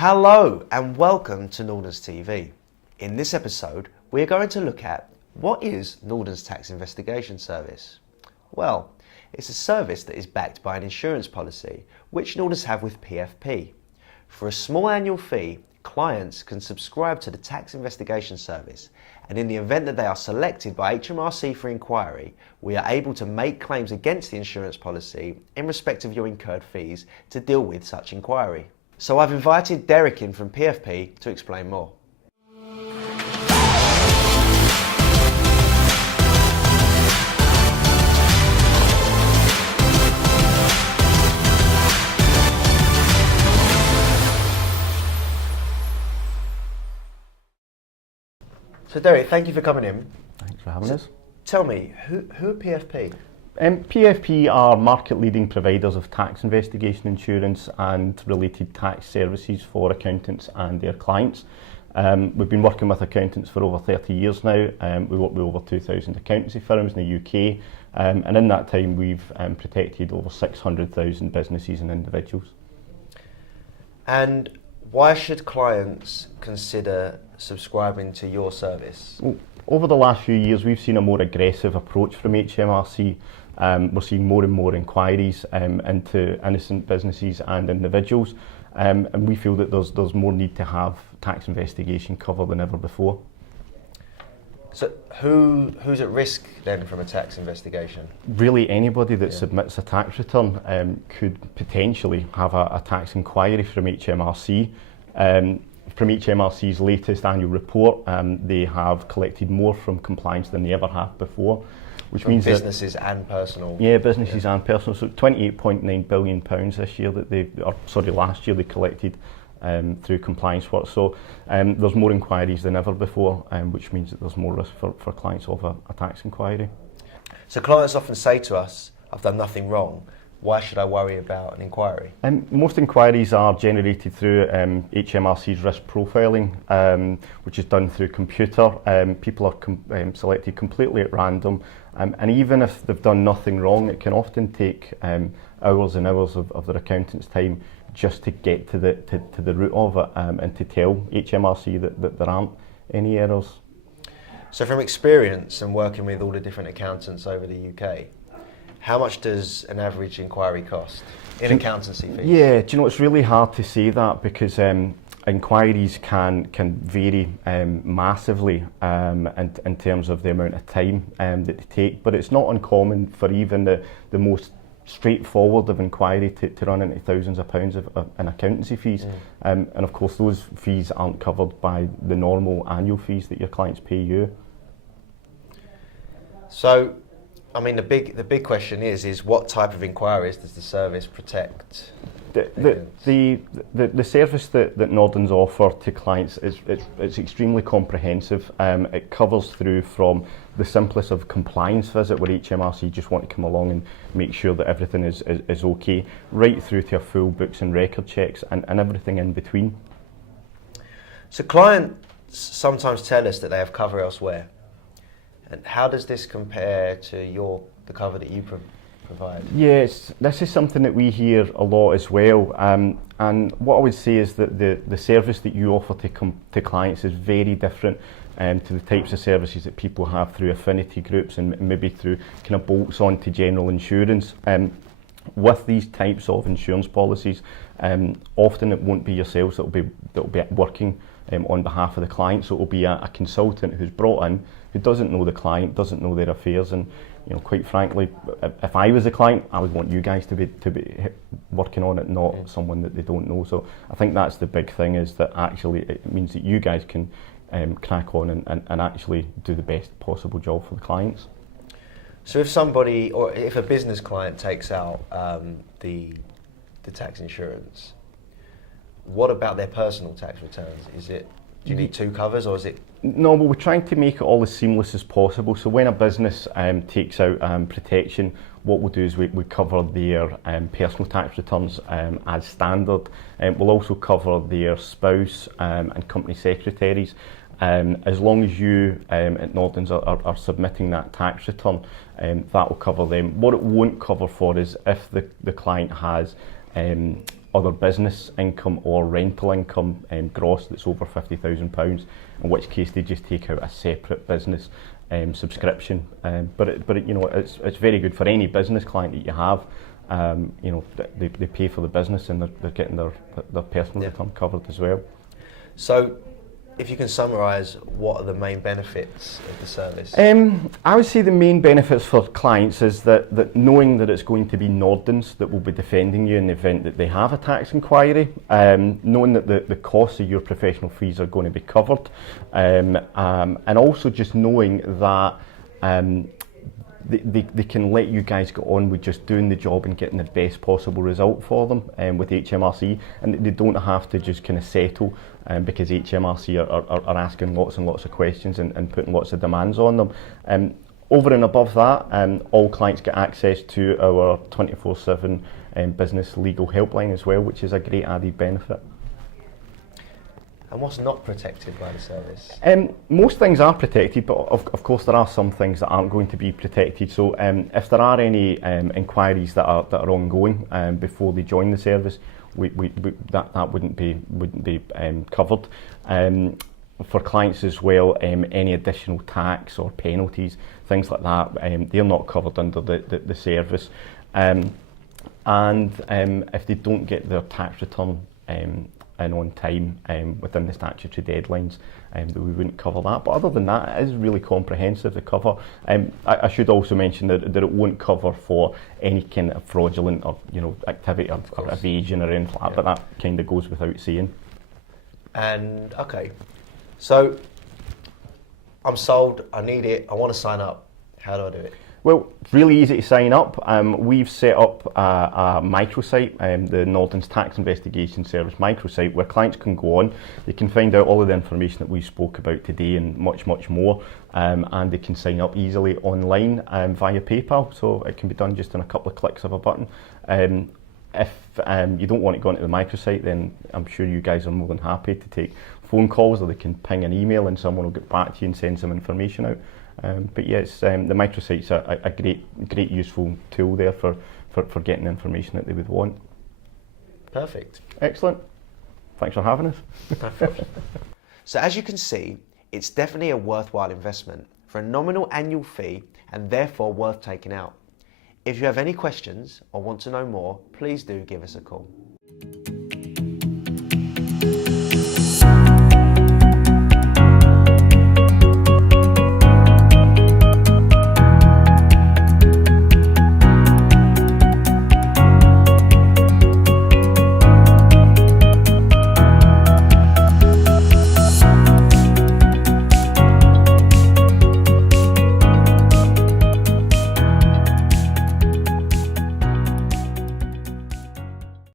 Hello and welcome to Nordens TV. In this episode, we're going to look at what is Nordens Tax Investigation Service. Well, it's a service that is backed by an insurance policy which Nordens have with PFP. For a small annual fee, clients can subscribe to the Tax Investigation Service, and in the event that they are selected by HMRC for inquiry, we are able to make claims against the insurance policy in respect of your incurred fees to deal with such inquiry. So I've invited Derek in from PFP to explain more. So Derek, thank you for coming in. Thanks for having us. Tell me, who are PFP? PFP are market-leading providers of tax investigation insurance and related tax services for accountants and their clients. We've been working with accountants for over 30 years now. We work with over 2,000 accountancy firms in the UK, and in that time we've protected over 600,000 businesses and individuals. And why should clients consider subscribing to your service? Well, over the last few years we've seen a more aggressive approach from HMRC. We're seeing more and more inquiries into innocent businesses and individuals, and we feel that there's more need to have tax investigation cover than ever before. So who's at risk then from a tax investigation? Really anybody that submits a tax return could potentially have a tax inquiry from HMRC. From HMRC's latest annual report, they have collected more from compliance than they ever have before, which means businesses and personal. Yeah, businesses and personal. So £28.9 billion this year that last year they collected through compliance work. So there's more inquiries than ever before, which means that there's more risk for clients of a tax inquiry. So clients often say to us, "I've done nothing wrong. Why should I worry about an inquiry?" Most inquiries are generated through HMRC's risk profiling, which is done through computer. People are selected completely at random, and even if they've done nothing wrong, it can often take hours and hours of their accountant's time just to get to the root of it and to tell HMRC that there aren't any errors. So from experience and working with all the different accountants over the UK, how much does an average inquiry cost in accountancy fees? Yeah, do you know, it's really hard to say that because inquiries can vary massively in terms of the amount of time that they take, but it's not uncommon for even the most straightforward of inquiry to run into thousands of pounds in accountancy fees. And of course those fees aren't covered by the normal annual fees that your clients pay you. So, I mean, the big question is what type of inquiries does the service protect? The service that Nordens offer to clients it's extremely comprehensive. It covers through from the simplest of compliance visit, where HMRC just want to come along and make sure that everything is okay, right through to a full books and record checks and everything in between. So clients sometimes tell us that they have cover elsewhere. And how does this compare to the cover that you provide? Yes, this is something that we hear a lot as well. And what I would say is that the service that you offer to clients is very different to the types of services that people have through affinity groups and maybe through kind of bolts on to general insurance. With these types of insurance policies, often it won't be yourselves that will be working on behalf of the client, so it will be a consultant who's brought in who doesn't know the client, doesn't know their affairs, and quite frankly, if I was a client, I would want you guys to be working on it, not someone that they don't know. So I think that's the big thing, is that actually it means that you guys can crack on and actually do the best possible job for the clients. So if somebody, or if a business client takes out the tax insurance, what about their personal tax returns? Do you need two covers, or is it? No, but we're trying to make it all as seamless as possible. So when a business takes out protection, what we'll do is we cover their personal tax returns as standard. We'll also cover their spouse and company secretaries. As long as you at Nordens are submitting that tax return, that will cover them. What it won't cover for is if the client has other business income or rental income gross that's over £50,000, in which case they just take out a separate business subscription. But it's very good for any business client that you have. They pay for the business and they're getting their personal income covered as well. So, if you can summarise, what are the main benefits of the service? I would say the main benefits for clients is that knowing that it's going to be Nordens that will be defending you in the event that they have a tax inquiry, knowing that the costs of your professional fees are going to be covered, and also just knowing that they can let you guys get on with just doing the job and getting the best possible result for them with HMRC, and they don't have to just kind of settle because HMRC are asking lots and lots of questions and putting lots of demands on them. Over and above that, all clients get access to our 24/7 business legal helpline as well, which is a great added benefit. And what's not protected by the service? Most things are protected, but of course there are some things that aren't going to be protected. So if there are any inquiries that are ongoing before they join the service, that wouldn't be covered. For clients as well, any additional tax or penalties, things like that, they're not covered under the service. And if they don't get their tax return in on time within the statutory deadlines, that we wouldn't cover that. But other than that, it is really comprehensive, the cover. I should also mention that it won't cover for any kind of fraudulent or activity or evasion or anything like that, but that kind of goes without saying. And okay, so I'm sold, I need it, I want to sign up. How do I do it? Well, it's really easy to sign up. We've set up a microsite, the Nordens Tax Investigation Service microsite, where clients can go on. They can find out all of the information that we spoke about today and much, much more. And they can sign up easily online via PayPal. So it can be done just in a couple of clicks of a button. If you don't want to go onto the microsite, then I'm sure you guys are more than happy to take phone calls, or they can ping an email and someone will get back to you and send some information out. But yes, the microsite's a great useful tool there for getting the information that they would want. Perfect. Excellent. Thanks for having us. So as you can see, it's definitely a worthwhile investment for a nominal annual fee and therefore worth taking out. If you have any questions or want to know more, please do give us a call.